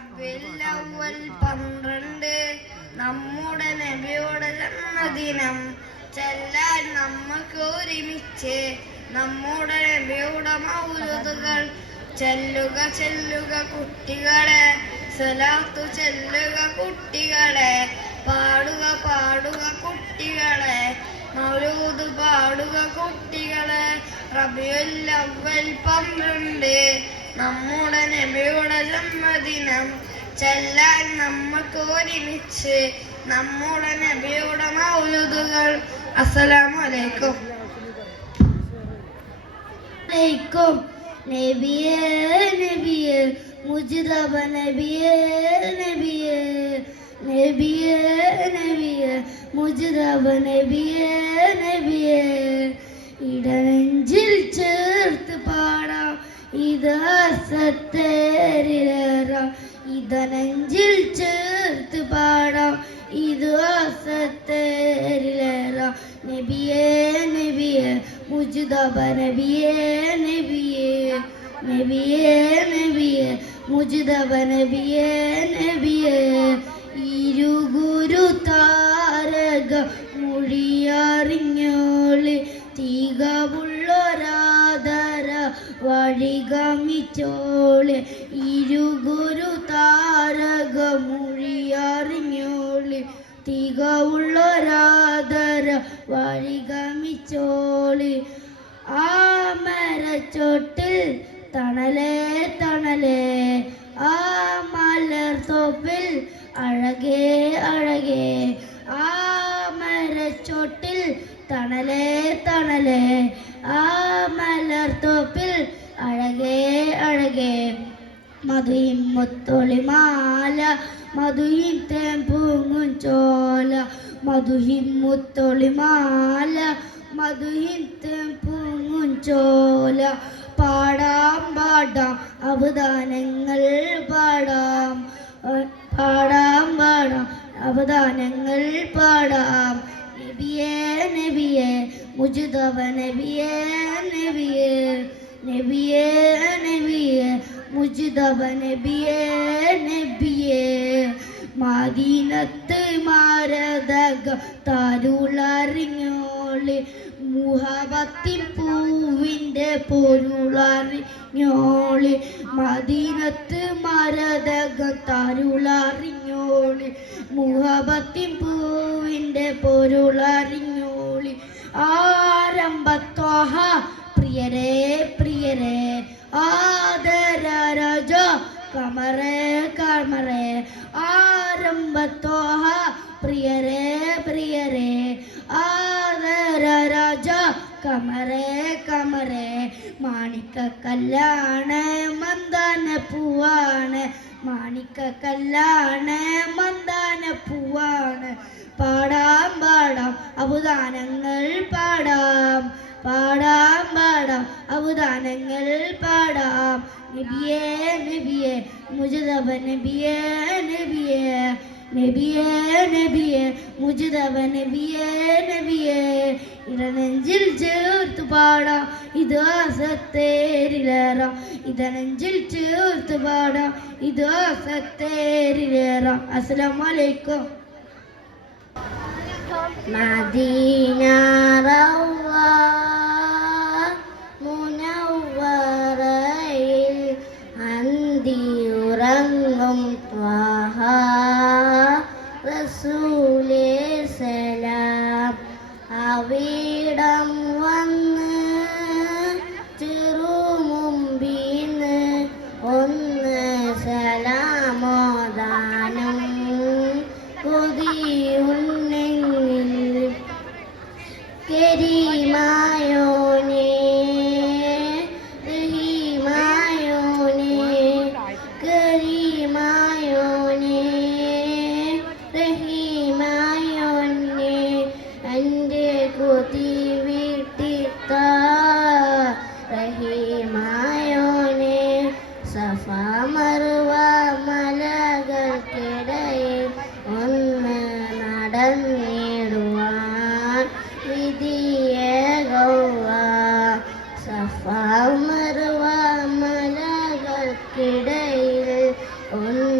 റബീഉൽ അവ്വൽ 12 നമ്മുടെ നബിയുടെ ജന്മദിനം ചെല്ലാൻ നമുക്ക് ഒരുമിച്ച് നമ്മുടെ നബിയുടെ മൗലൂദുകൾ ചെല്ലുക ചെല്ലുക കുട്ടികളെ, സ്വലാത്തു ചെല്ലുക കുട്ടികളെ, പാടുക പാടുക കുട്ടികളെ, മൗലൂദ് പാടുക കുട്ടികളെ. റബീഉൽ അവ്വൽ 12 നമ്മുടെ നബിയുടെ ജന്മദിനം ചെല്ലാൻ നമുക്ക് ഒരുമിച്ച് നമ്മുടെ നബിയുടെ മൗലൂദുകൾ. അസ്സലാമു അലൈക്കും. നബിയേ നബിയേ മുജ്തബ നബിയേ നബിയേ നബിയേ നബിയേ മുജ്തബ നബിയേ നബിയേ. ഇടനെഞ്ചിൽ ചേർത്ത് പാടാം ഇത് സത്തേരിലേറാം, ഇടനെഞ്ചിൽ ചേർത്ത് പാടാം ഇത് സത്തേരിലേറാം. നബിയേ നബിയേ മുജ്തബ നബിയേ നബിയേ നബിയേ നബിയേ മുജ്തബ നബിയേ നബിയേ. ഇരുഗുരു താരക മൊഴിയറിഞ്ഞോളി തികവുള്ളൊരാദര വഴിഗമിച്ചോളി. ഇരുഗുരു താരക മൊഴിയറിഞ്ഞോളി തികവുള്ളൊരാദര വഴിഗമിച്ചോളി. ആ മരച്ചോട്ടിൽ തണലേ തണലേ, ആ മലർത്തോപ്പിൽ അഴകേ അഴകേ. ആ മരച്ചോട്ടിൽ തണലേ തണലേ, ആ മലർത്തോപ്പിൽ അഴകേ അഴകേ. മധുയിൻ മുത്തൊളിമാല മധുയിൻ തേമ്പൂങ്ങും ചോല, മധുഹിൻ മുത്തൊളിമാല മധുഹിൻ തേമ്പൂങ്ങും ചോല. പാടാം പാടാം അവദാനങ്ങൾ പാടാം, പാടാം പാടാം അവദാനങ്ങൾ പാടാം. നബിയേ നബിയേ മുജ്തബ നബിയേ നബിയേ നബിയേ നബിയേ മുജ്തബ നബിയേ നബിയേ. മദീനത്ത് മാരതക താരുളറിഞ്ഞോളി മുഹബത്തിൻ പൂവിൻ്റെ പൊരുളറിഞ്ഞോളി. മദീനത്ത് മരതക താരുളറിഞ്ഞോളി മുഹബത്തിൻ പൂവിൻ്റെ പൊരുളറിഞ്ഞോളി. ആരംഭത്തോഹ പ്രിയരേ പ്രിയരേ ആദരരാജ കമറേ കമറേ. ആരംഭത്തോഹ പ്രിയരേ പ്രിയരേ ആദരരാജ കമറേ കമറേ. മാണിക്കക്കല്ലാണ് മന്ദാന പൂവാണ്, മാണിക്കക്കല്ലാണ് മന്ദാന പൂവാണ്. പാടാം പാടാം അവദാനങ്ങൾ പാടാം, പാടാം പാടാം അവദാനങ്ങൾ പാടാം. നബിയേ നബിയേ മുജ്തബ നബിയേ നബിയേ നബിയേ നബിയേ മുജ്തബ നബിയേ നബിയേ. ഇടനെഞ്ചിൽ ചേർത്ത് പാടാം ഇത് സത്തേരിലേറാം, ഇടനെഞ്ചിൽ ചേർത്ത് പാടാം ഇത് സത്തേരിലേറാം. അസ്സലാമു അലൈക്കും. മദീന റൗള മുനവ്വറയിൽ അന്തിയുറങ്ങും ത്വാഹ റസൂലേ സലാം. അവിടം വന്ന് ചെറുമുമ്പീന്ന് ഒന്ന് സലാമോദാനം കൊതിയുന്നെങ്കിൽ കരീമായോനേ റഹീമായോനേ കരീമായോനേ റഹീമായോനേ. എൻ്റെ കൊതി വീട്ടിത്ത റഹീമായോനേ. സഫ മർവ മലകൾക്കിടയിൽ ഒന്ന് നടന്നിടുവാൻ വിധിയെ ഗൗവ. സഫ മർവ മലകൾക്കിടയിൽ ഒന്ന്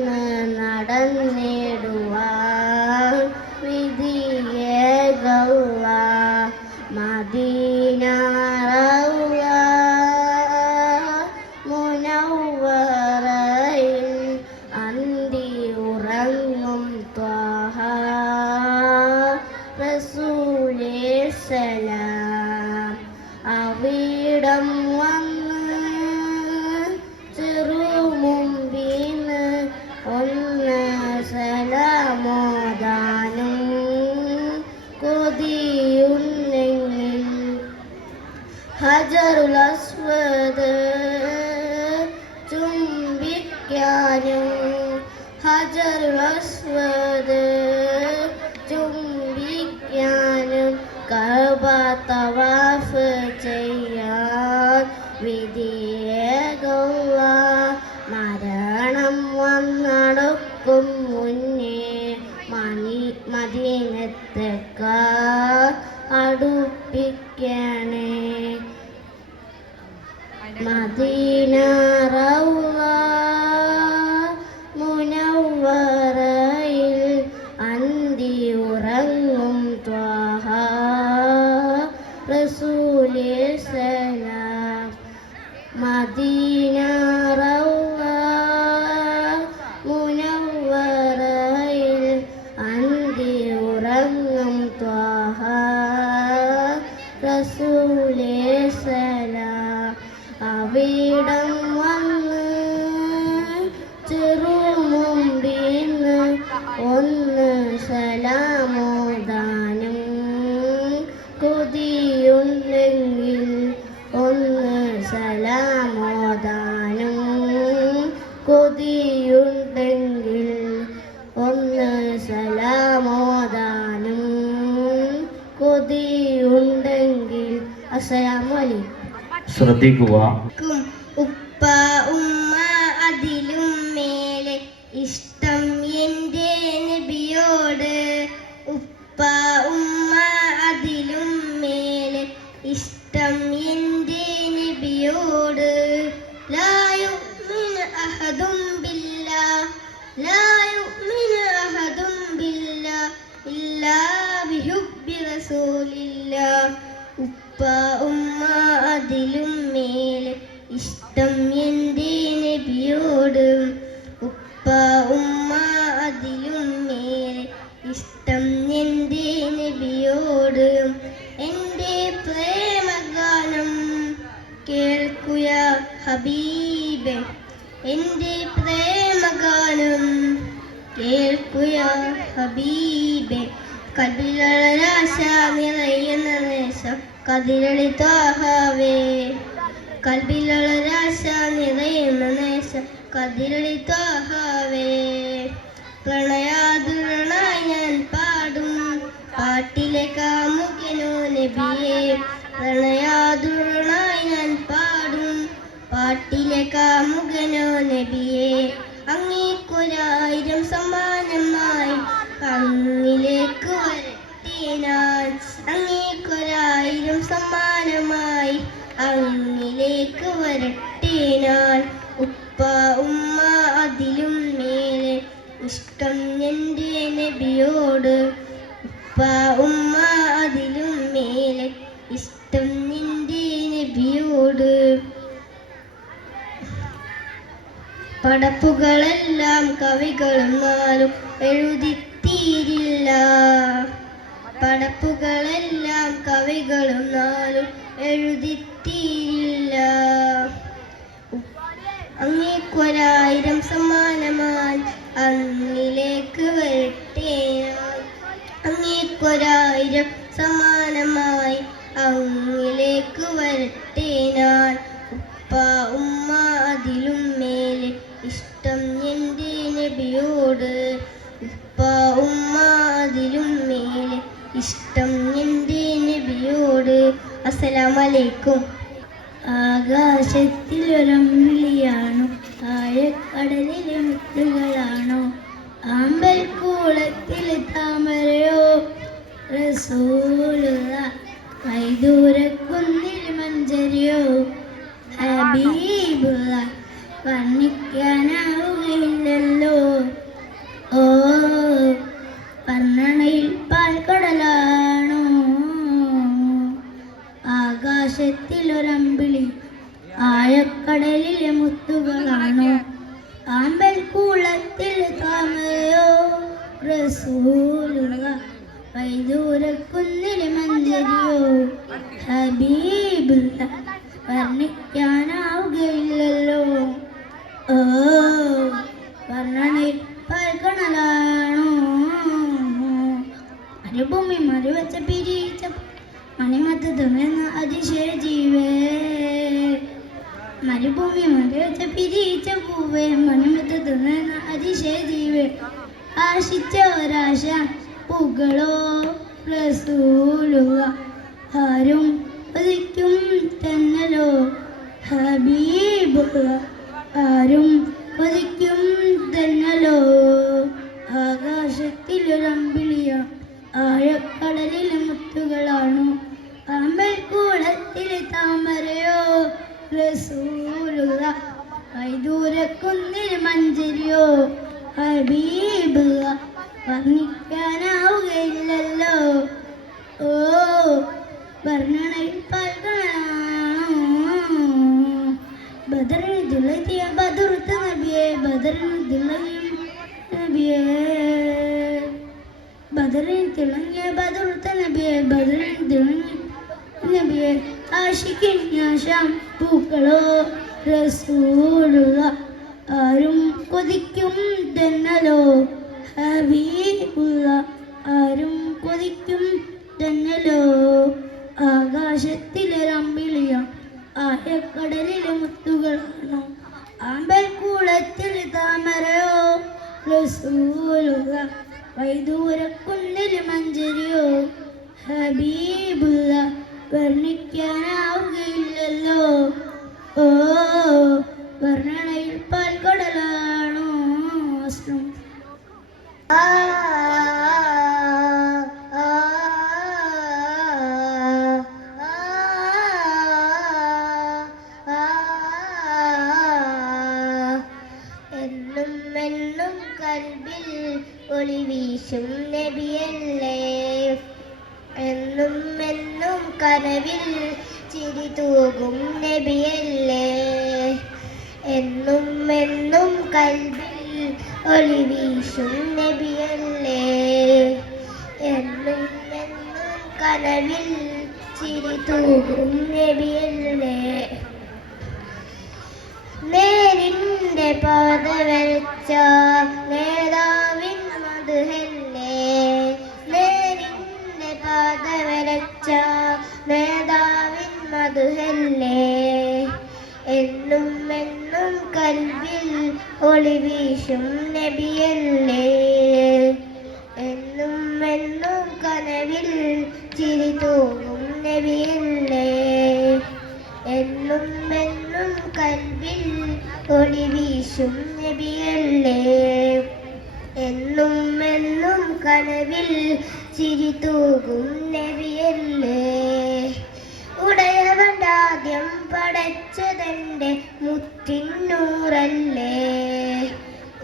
ഹജർ അസ്വദ് ചുംബിക്കാനും കഅബ തവാഫ് ചെയ്യാൻ വിധിയേകുക. മരണം വന്നടക്കും മുന്നേ മദീനത്തേക്കാൾ അടുപ്പിക്കണേ. മദീന റൗള മുനവ്വറയിൽ അന്തി ഉറങ്ങും ത്വാഹ റസൂലേ സലാം. മദീന റൗള മുനവ്വറയിൽ അന്തി ഉറങ്ങും ത്വാഹ റസൂലേ സലാം. അവിടം വന്ന് ചെറുമുമ്പിന്ന് ഒന്ന് സലാമോദാനും കൊതിയുണ്ടെങ്കിൽ ഒന്ന് സലാമോദാനും കൊതിയുണ്ടെങ്കിൽ ഒന്ന് സലാമോദാനും കൊതിയുണ്ടെങ്കിൽ. അസ്സലാമു അലൈക്കും. ശ്രദ്ധിക്കുക. ഉപ്പ ഉമ്മ അതിലും മേലെ ഇഷ്ടം എൻ്റെ നബിയോട്. ഉപ്പ ഉമ്മ അതിലും മേലെ ഇഷ്ടം എൻ്റെ നബിയോട്. ലാ യുഅ്മിനു അഹദും ബില്ലാഹ് ലാ യുഅ്മിനു അഹദും ബില്ലാഹ് ഇല്ലാ ബിഹുബ്ബി റസൂലില്ലാഹ്. ഉപ്പ ഉമ്മ അതിലും മേലെ ഇഷ്ടം എൻ്റെ നബിയോട്. ഉപ്പ ഉമ്മ അതിലും മേലെ ഇഷ്ടം എൻ്റെ നബിയോട്. എൻ്റെ പ്രേമഗാനം കേൾക്കുക ഹബീബേ. എൻ്റെ പ്രേമഗാനം കേൾക്കുക ഹബീബേ. കൽബിലൊരാശ നിറയുന്ന നേശം കതിരളി ത്വാഹാവേ. കൽബിലൊരാശ നിറയുന്ന നേശം കതിരളി ത്വാഹാവേ. പ്രണയാതുരണായി ഞാൻ പാടും പാട്ടിലെ കാമുകനോ നബിയേ. പ്രണയാതുരണായി ഞാൻ പാടും പാട്ടിലെ കാമുകനോ നബിയേ. അങ്ങേക്കൊരായിരം സമ്മാനമായി അങ്ങിലേക്ക് വരട്ടെ ഞാൻ. അങ്ങേക്കൊരായിരം സമ്മാനമായി അങ്ങിലേക്ക് വരട്ടെ ഞാൻ. ഉപ്പ ഉമ്മ അതിലും മേലെ ഇഷ്ടം എൻ്റെ നബിയോട്. ഉപ്പ ഉമ്മ അതിലും മേലെ ഇഷ്ടം എൻ്റെ നബിയോട്. പടപ്പുകളെല്ലാം കവികളെന്നാലും എഴുതിത്തീരില്ല. പടപ്പുകളെല്ലാം കവികളെന്നാലും എഴുതിത്തീരില്ല. അങ്ങേക്കൊരായിരം സമ്മാനമായി അങ്ങിലേക്ക് വരട്ടെ ഞാൻ. അങ്ങേക്കൊരായിരം സമ്മാനമായി അങ്ങിലേക്ക് വരട്ടെ ഞാൻ. ഉപ്പ ഉമ്മ അതിലും മേലെ ഇഷ്ടം എൻ്റെ നബിയോട്. ഉപ്പ ഉമ്മ അതിലും മേലെ ഇഷ്ടം എൻ്റെ നബിയോട്. അസ്സലാമു അലൈക്കും. ആകാശത്തിലൊരമ്പിളിയാണോ ആഴക്കടലിലെ മുത്തുകളാണോ ആമ്പൽ കൂളത്തിൽ താമരയോ റസൂലുള്ളാഹ് വൈദൂരക്കുന്നിൽ മഞ്ചരിയോ ഹബീബുള്ളാഹ് വർണ്ണിക്കാനാവുകയില്ലല്ലോ. ഓ വർണ്ണനയിൽ പാൽക്കടലാണോ ആകാശത്തിലൊരമ്പിളി ആഴക്കടലിലെ മുത്തുകളാണോ ആമ്പൽ കൂളത്തിൽ താമരയോ റസൂലുള്ളാഹ് വൈദൂരക്കുന്നിൽ മഞ്ചരിയോ ഹബീബുള്ളാഹ് വർണ്ണിക്കാനാവുകയില്ലല്ലോ. ഓ വർണ്ണനയിൽ പാൽക്കടലാണോ മരുഭൂമി മരുവച്ച പിരിച്ച മണിമത്ത് തുറന്ന അതിശയ ജീവേ. മരുഭൂമി മരുവച്ച പിരിച്ച പൂവേ മണിമത്ത് തുറന്ന ആശിച്ച ഒരാശ പൂക്കളോ റസൂലുള്ള ആരും ഒതിക്കും തന്നലോ ഹബീബുള്ള ആരും ഒതിക്കും തന്നലോ ആകാശത്തിലൊരമ്പിളിയ ആഴക്കടലിലെ മുത്തുകളാണു അമ്പൽക്കൂളത്തിലെ താമരയോ റസൂലുള്ള വൈദൂരക്കുന്നിൽ മഞ്ചരിയോ ഹബീബുള്ള വർണ്ണിക്കാനാവുകയില്ലല്ലോ ഓ വർണ്ണനയിൽ പാൽകളാണോ ബദറിന് ദുലഹിയ ബദറുത്ത നബിയെ ബദറിന് ദുലഹിയും നബിയെ ബദറിന് തിളങ്ങിയ ബദറുത്ത നബിയെ ബദറിന് തിളങ്ങിയ നബിയെ ആശിക്കിൻ ആശാം പൂക്കളോ റസൂലുള്ള ആരും കൊതിക്കും തന്നലോ ഹബീബുള്ള ആരും കൊതിക്കും തന്നലോ ആകാശത്തിലൊരമ്പിളിയ ആഴക്കടലിലെ മുത്തുകളാണോ ആമ്പൽക്കൂളത്തിൽ താമരയോ റസൂലുള്ള വൈദൂരക്കുന്നിൽ മഞ്ചരിയോ ഹബീബുള്ള വർണ്ണിക്കാനാവുകയില്ലല്ലോ ഓ വർണ്ണനയിൽ പാൽക്കടലാണോ അസ്ലം എന്നും എന്നും കൽബിൽ ഒളിവീശും നബിയല്ലേ എന്നും എന്നും കനവിൽ ചിരി തൂകും നബിയല്ലേ എന്നും എന്നും കൽബിൽ ഒളിവീശും നബിയല്ലേ എന്നും എന്നും കനവിൽ ചിരി തൂകും നബിയല്ലേ നേരിന്റെ പാത വരച്ച നേതാവിൻ മധുഹല്ലേ നേരിന്റെ പാത വരച്ച നേതാവിൻ മധുഹല്ലേ എന്നും എന്നും കൽവിൽ ഒളിവീശും നബിയല്ലേ എന്നും എന്നും കനവിൽ ചിരി തൂകും നബിയല്ലേ എന്നും എന്നും കൽവിൽ ഒളിവീശും നബിയല്ലേ എന്നും എന്നും കനവിൽ ചിരി തൂകും നബിയല്ലേ ഉടയവൻ ആദ്യം പടച്ചതെന്റെ മുത്തിന്നൂറല്ലേ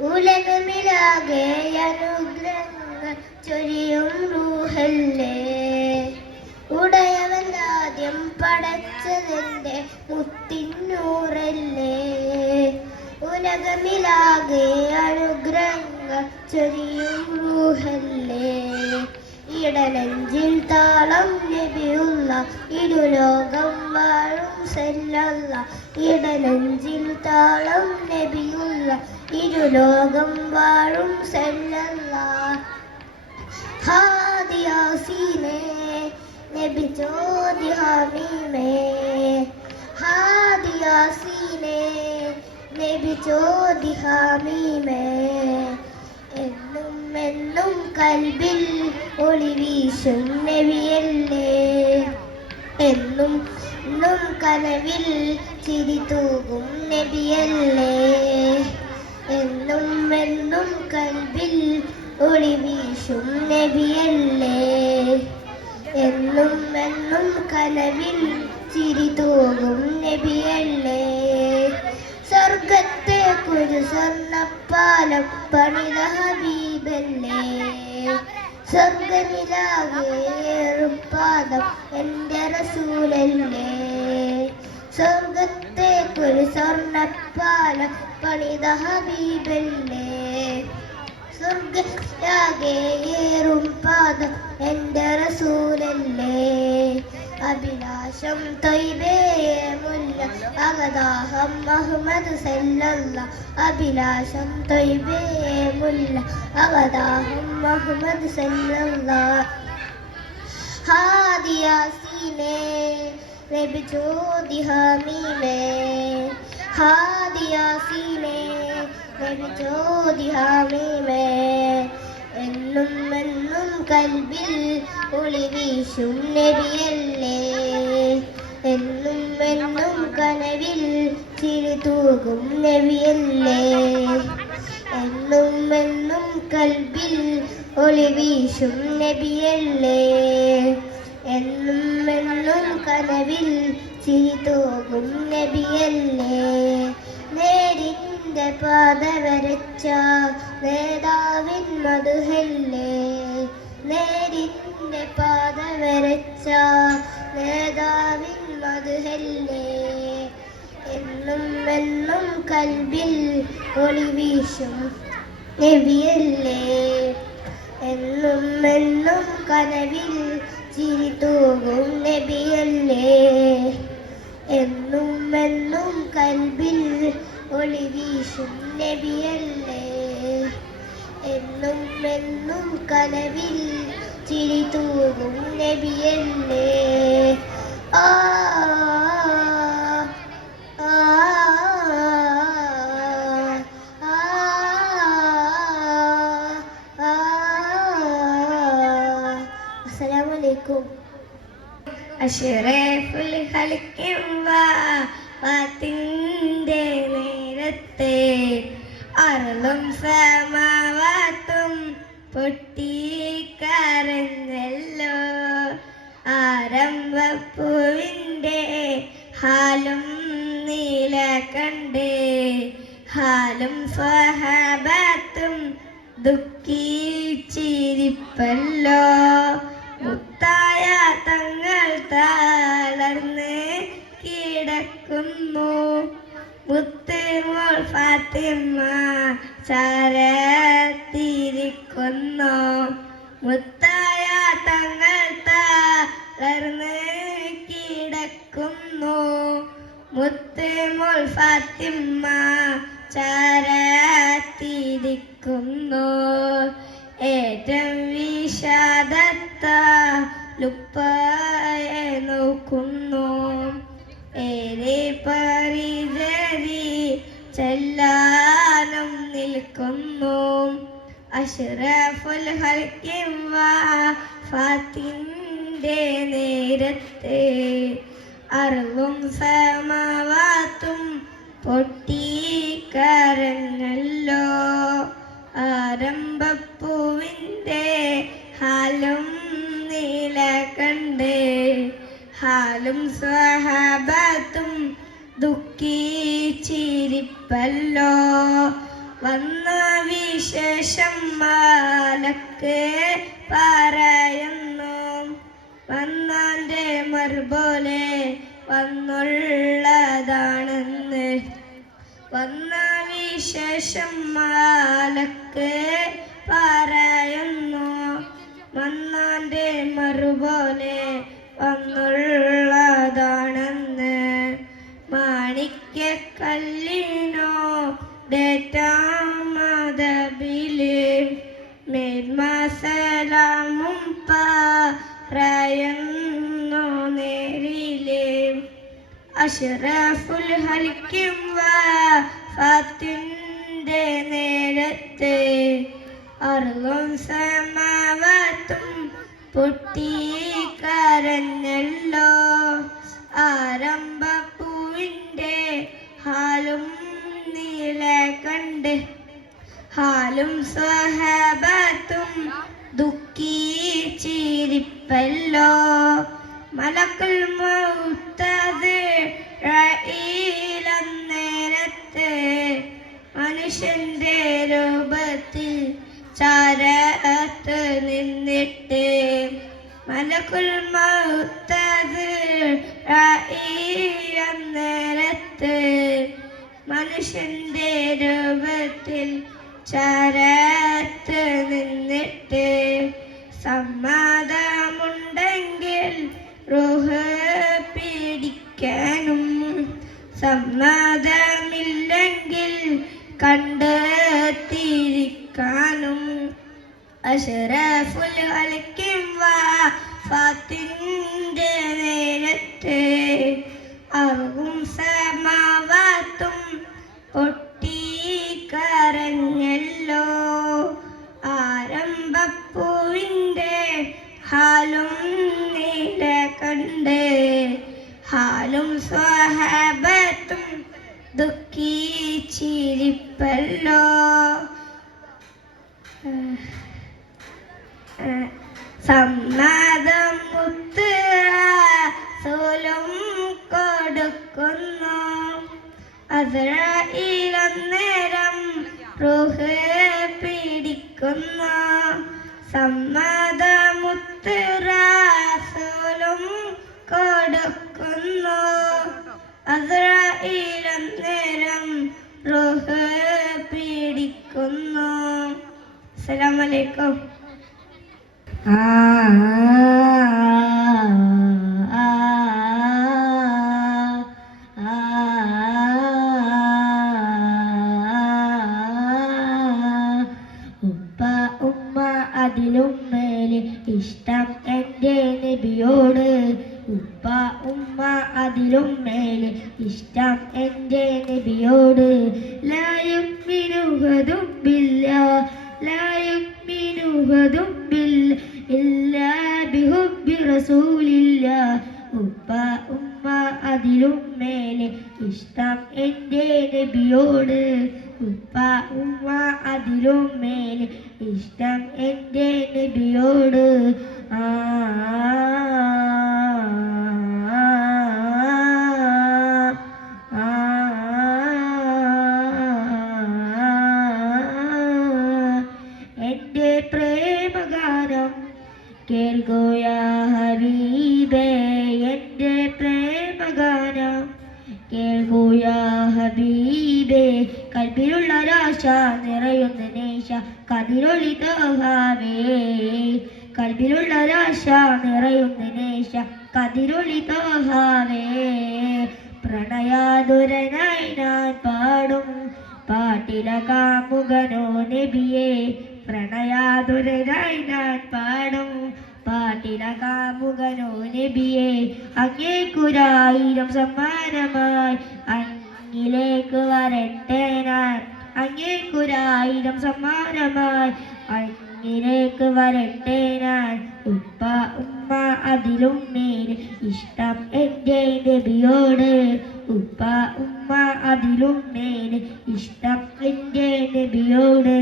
ഉലകമിലാകെ അനുഗ്രഹങ്ങൾ ചൊരിയും റൂഹല്ലേ ഉടയവൻ ആദ്യം പടച്ചതെന്റെ മുത്തിന്നൂറല്ലേ ഉലകമിലാകെ അനുഗ്രഹങ്ങൾ ചൊരിയും റൂഹല്ലേ ഇടനെഞ്ചിൽ താളം നബിയുള്ള ഇരുലോകം വാഴും സല്ലല്ല ഇടനെഞ്ചിൽ താളം നബിയുള്ള ഇരുലോകം വാഴും സല്ലല്ല ഹാദിയാസീനേ നബി ചോദി ഹമീമേ ഹാദിയാസീനേ നബി ചോദി ഹമീമേ എന്നും എന്നും കൽബിൽ ഒളിവീശും നബിയല്ലേ എന്നും എന്നും കനവിൽ ചിരി തൂകും നബിയല്ലേ എന്നും എന്നും കൽബിൽ ഒളിവീശും നബിയല്ലേ എന്നും എന്നും കനവിൽ ചിരി തൂകും നബിയല്ലേ സ്വർഗത്തെ കുരു സ്വർണ്ണപ്പാലം പണിത ഹബീബല്ലേ സ്വർഗമിലാകേറും പാദം എന്റെ റസൂലല്ലേ സ്വർഗത്തെ കുരു സ്വർണ്ണപ്പാലം പണിത ഹബീബല്ലേ സ്വർഗത്തിലാകേറും പാദം എന്റെ റസൂലല്ലേ അഭിലാഷം തൊയ്ബേ മുല്ല അഗദാഹം അഹ്മദ് സല്ലല്ല അഭിലാഷം തൊയ്ബേ മുല്ല അഗദാഹം അഹ്മദ് സല്ലല്ല ഹാദിയാസീനേ നബി ചോദി ഹമീമേ ഹാദിയാസീനേ നബി ചോദി ഹമീമേ എന്നും എന്നും കൽബിൽ ഒളി വീശും നബിയല്ലേ. എന്നും എന്നും കനവിൽ ചിരി തൂകും നബിയല്ലേ. എന്നും എന്നും കൽബിൽ ഒളി വീശും നബിയല്ലേ. എന്നും എന്നും കനവിൽ ചിരി തൂകും നബിയല്ലേ. നേരിന്റെ പാത വരച്ച നേതാവിൻ മധുഹല്ലേ. നേരിന്റെ പാത വരച്ച നേതാവിൻ മധുഹല്ലേ. എന്നും എന്നും കൽബിൽ ഒളി വീശും നബിയല്ലേ. എന്നും എന്നും കനവിൽ ചിരി തൂകും നബിയല്ലേ. എന്നും എന്നും കൽബിൽ ഒളി വീശും നബിയല്ലേ. എന്നും എന്നും കനവിൽ ചിരി തൂകും നബിയല്ലേ. ആ അസ്സലാമലൈക്കും. അഷ്റഫുൽ ഖൽഖിൻ വഫാത്തിന്റെ നേരത്തെ അർളും സമാവാത്തും പൊട്ടിക്കരഞ്ഞല്ലോ. ആരംഭപ്പൂവിൻ്റെ ഹാലും നീല കണ്ട് ഹാലും സ്വഹാബത്തും ദുഃഖിച്ചിരിപ്പല്ലോ. മുത്തായ തങ്ങൾ തളർന്ന് കിടക്കുന്നു. മുത്ത് മോൾ ഫാത്തിമ ചാരത്തിരിക്കുന്നു. മുത്തായ തങ്ങൾ തളർന്ന് കിടക്കുന്നു. മുത്ത് മോൾ ഫാത്തിമ ചാരത്തിരിക്കുന്നു. ഏറ്റവും വിഷാദത്താലുപ്പയെ നോക്കുന്നു. ഏറെ പരിചരി ചെല്ലാനും നിൽക്കുന്നു. അഷ്റഫുൽ ഖൽഖിൻ വഫാത്തിന്റെ നേരത്തെ അർളും സമാവാത്തും പൊട്ടിക്കരഞ്ഞല്ലോ. ആരംഭപ്പൂവിൻ്റെ ഹാലും നീല കണ്ട് ഹാലും സ്വഹാബത്തും ദുഃഖിച്ചിരിപ്പല്ലോ. വന്ന വിശേഷം മാലക്ക് പറയുന്നു. വന്നാൻ്റെ മറുപോലെ വന്നുള്ളതാണെന്ന്. വന്ന വിശേഷം മാലക്ക് പറയുന്നു. വന്നാൻ്റെ മറുപോലെ വന്നുള്ളതാണെന്ന്. മാണിക്യക്കല്ലിനോ ഡേറ്റാമതബില് മേൽമാസലാമും പറയുന്നു നേരില്. അഷ്റഫുൽ ഖൽഖിൻ വഫാത്തിന്റെ നേരത്തെ അർളും സമാവാത്തും പൊട്ടിക്കരഞ്ഞല്ലോ. ആരംഭപ്പൂവിൻ്റെ ഹാലും നീല കണ്ട് ഹാലും സ്വഹാബത്തും ദുഃഖിച്ചിരിപ്പല്ലോ. മലക്കുൽ മൗത്തത് നേരത്തെ മനുഷ്യന്റെ രൂപത്തിൽ ചാരത്ത് നിന്നിട്ട്. മലക്കുൽ മൗത്തത് നേരത്ത് മനുഷ്യന്റെ രൂപത്തിൽ ചാരത്ത് നിന്നിട്ട്. സമ്മതമുണ്ടെങ്കിൽ റൂഹ് പിടിക്കാനും സമ്മതമില്ലെങ്കിൽ കണ്ടെത്തിയിരിക്കാനും. അഷ്റഫുൽ ഖൽഖിൻ വഫാത്തിന്റെ നേരത്തെ അർളും സമാവാത്തും പൊട്ടിക്കരഞ്ഞല്ലോ. ആരംഭ സ്വഹാബത്തും ദുഃഖിച്ചിരിപ്പല്ലോ. സമ്മതം മുത്ത് റസൂലും കൊടുക്കുന്നു. അസ്രാഈലന്നേരം റൂഹ് പിടിക്കുന്നു. സമ്മതമുത്ത് റസൂലും കൊടുക്കുന്നു. അസ്രാഈലന്നേരം റൂഹ് പിടിക്കുന്നു. അസ്സലാമു അലൈക്കും. ഉപ്പ ഉമ്മ അതിലും മേലെ ഇഷ്ടം എൻ്റെ നബിയോട്. ഉപ്പ ഉമ്മ അതിലും മേലെ ഇഷ്ടം എൻ്റെ നബിയോട്. ലാ യുഅ്മിനുഹും ബില്ലാഹ് ലാ യുഅ്മിനുഹും ബില്ലാഹ് ഇല്ലാ ബിഹുബ്ബി റസൂലില്ലാഹ്. ഉപ്പ ഉമ്മ അതിലും മേലെ ഇഷ്ടം എൻ്റെ നബിയോട്. ഉപ്പ ഉമ്മ അതിലും മേലെ ഇഷ്ടം എൻ്റെ നബിയോട്. എൻ്റെ പ്രേമഗാനം കേൾക്കുയാ ഹബീബേ. എൻ്റെ പ്രേമഗാനം കേൾക്കുയാ ഹബീബേ. കൽബിലുള്ള രാശ നിറയുന്ന നേശ കതിരൊളി തോഹാവേ. കൽബിലുള്ള രാശ നിറയുന്ന നേശ കതിരൊളി തോഹാവേ. പ്രണയാതുരനായി ഞാൻ പാടും പാട്ടില കാമുകനോ നബിയേ. പ്രണയാതുരനായി ഞാൻ പാടും പാട്ടില കാമുകനോ നബിയേ. അങ്ങേക്കുരായിരം സമ്മാനമായി അങ്ങിലേക്ക് വരട്ടെ ഞാൻ. അങ്ങേക്കുരായിരം സമ്മാനമായി അങ്ങിലേക്ക് വരട്ടെ ഞാൻ. ഉപ്പ ഉമ്മ അതിലും മേലെ ഇഷ്ടം എൻ്റെ നബിയോട്. ഉപ്പ ഉമ്മ അതിലും മേലെ ഇഷ്ടം എൻ്റെ നബിയോട്.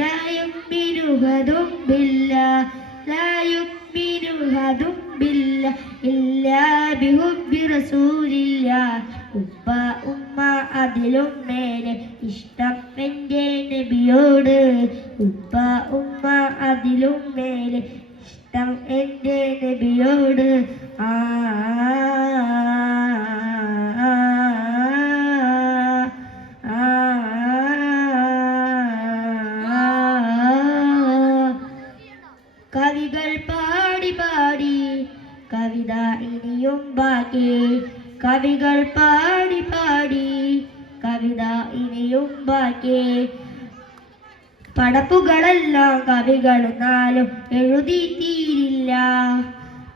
ലാ യുഅ്മിനുഹും ബില്ലാഹ് ലാ യുഅ്മിനുഹും ബില്ലാഹ് ഇല്ലാ ബിഹുബ്ബി റസൂലില്ലാഹ്. ഉപ്പ ഉമ്മ അതിലും മേലെ ഇഷ്ടം എൻ്റെ നബിയോട്. ഉപ്പ ഉമ്മ അതിലും മേലെ ഇഷ്ടം എൻ്റെ നബിയോട്. കവികൾ പാടി പാടി കവിത ഇനിയും ബാക്കി. കവികൾ പാടി പാടി കവിത ഇനിയും ബാക്കി. പടപ്പുകളെല്ലാം കവികളൊന്നാലും എഴുതി തീരില്ല.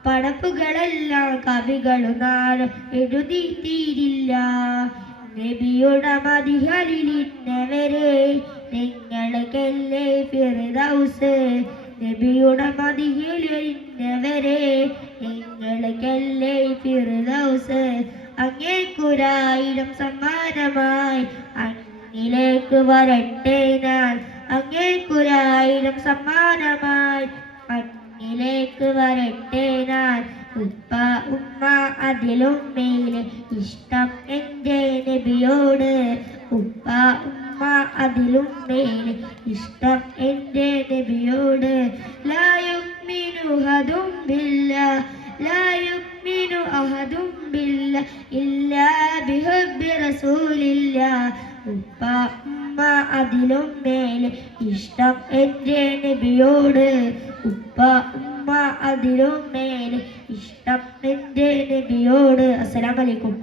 പടപ്പുകളെല്ലാം കവികളൊന്നാലും എഴുതി തീരില്ല. നബിയുടെ മദിഹലിലിന്നവരെ നിങ്ങൾക്കല്ലേ ഫിർദൗസ്. നബിയുടെ മദിഹലിലിന്നവരെ നിങ്ങൾക്കല്ലേ ഫിർദൗസ്. അങ്ങേക്കുരായിരം സമ്മാനമായി അങ്ങിലേക്ക് വരട്ടെ ഞാൻ. അങ്ങേക്കുരായിരം സമ്മാനമായി അങ്ങിലേക്ക് വരട്ടെ ഞാൻ. ഉപ്പ ഉമ്മ അതിലും മേലെ ഇഷ്ടം എൻ്റെ നബിയോട്. ഉപ്പ ഉമ്മ അതിലും മേലെ ഇഷ്ടം എൻ്റെ നബിയോട്. ലാ യുഅ്മിനുഹും ബില്ലാഹ് ലാ യുഅ്മിനു അഹദും ബില്ലാഹ് ഇല്ലാ ബിഹുബ്ബി റസൂലില്ലാഹ്. ഉപ്പ ഉമ്മ അതിലും മേലെ ഇഷ്ടം എൻ്റെ നബിയോട്. ഉപ്പ ഉമ്മ അതിലും മേലെ ഇഷ്ടം എൻ്റെ നബിയോട്. അസ്സലാമു അലൈക്കും.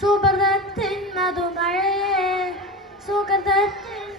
സുബ്രതത്തിൻ മധുമഴയെ സുഗന്ധത്തിൻ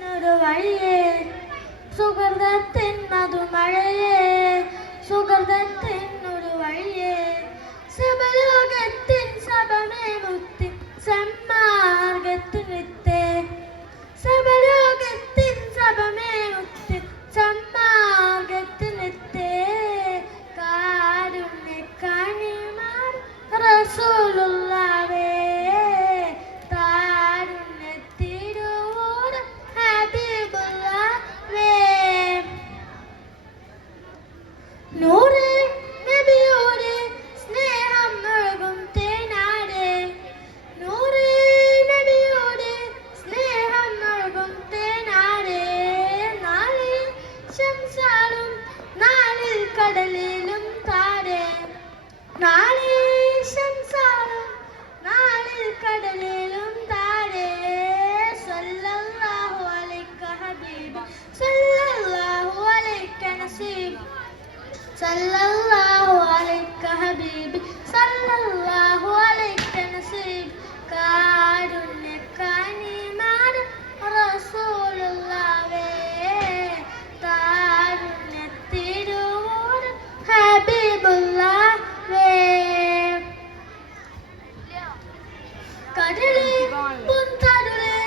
നാളിൽ ശംസാറും നാളിൽ കടലിലും താഴെ സല്ലല്ലാഹു അലൈക ഹബീബ് സല്ലല്ലാഹു അലൈക നസീബ് സല്ലല്ലാഹു അലൈക ഹബീബ് സല്ലല്ലാഹു അലൈക നസീബ് കാരുണ്യക്കനിമാർ റസൂലുള്ളാഹേ താരുണ്യത്തിരൂർ ഹബീബുള്ളാഹേ കടലേ പുന്തരുളേ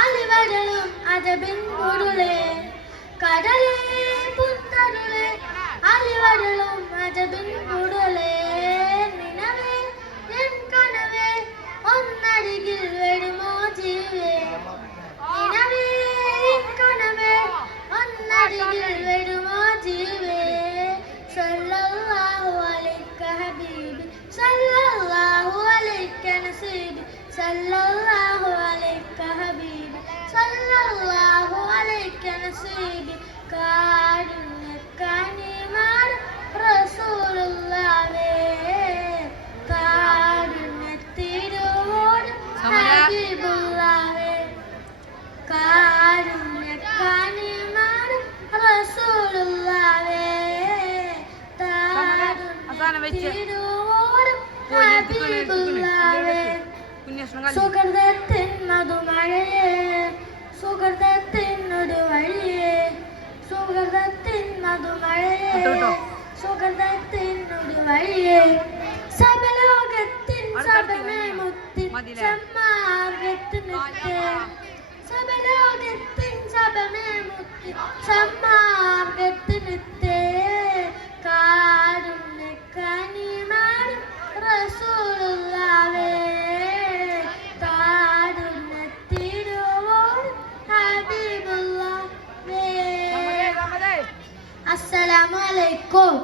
അലിവടലും അജബിൻ മുരുളേ കടലേ പുന്തരുളേ അലിവടലും അജബിൻ മുരുളേ നിനവേ എൻ കനവേ ഒന്നരികിൽ വരുമോ ജീവേ നിനവേ എൻ കനവേ ഒന്നരികിൽ വരുമോ ജീവേ സല്ലല്ലാഹു അലൈക ഹബീബ് സല്ലല്ലാഹു അലൈക നസീബ് സല്ലല്ലാഹു അലൈക ഹബീബ് സല്ലല്ലാഹു അലൈക നസീബ് കാരുണ്യക്കനിമാർ റസൂലുള്ളാഹേ കാരുണ്യത്തിരൂർ ഹബീബുള്ളാഹേ കാരുണ്യക്കനിമാർ റസൂലുള്ളാഹേ താരുണ്യത്തിരൂർ ഹബീബുള്ളാഹേ സുഗന്ധത്തിൻ മധുമഴയേ സുഗന്ധത്തിനൊരു വഴിയേ സുഗന്ധത്തിൻ മധുമഴയേ സുഗന്ധത്തിനൊരു വഴിയേ സബലോകത്തിൻ സബമേ മുത്തിൻ സമ്മാർഗത്തിനെത്തേ സബലോകത്തിൻ സബമേ മുത്തിൻ സമ്മാർഗത്തിനെത്തേ കാരുണ്യക്കനിമാർ റസൂലുള്ളാഹേ താരുണ്യത്തിരൂർ ഹബീബുള്ളാഹേ അസ്സലാമു അലൈക്കും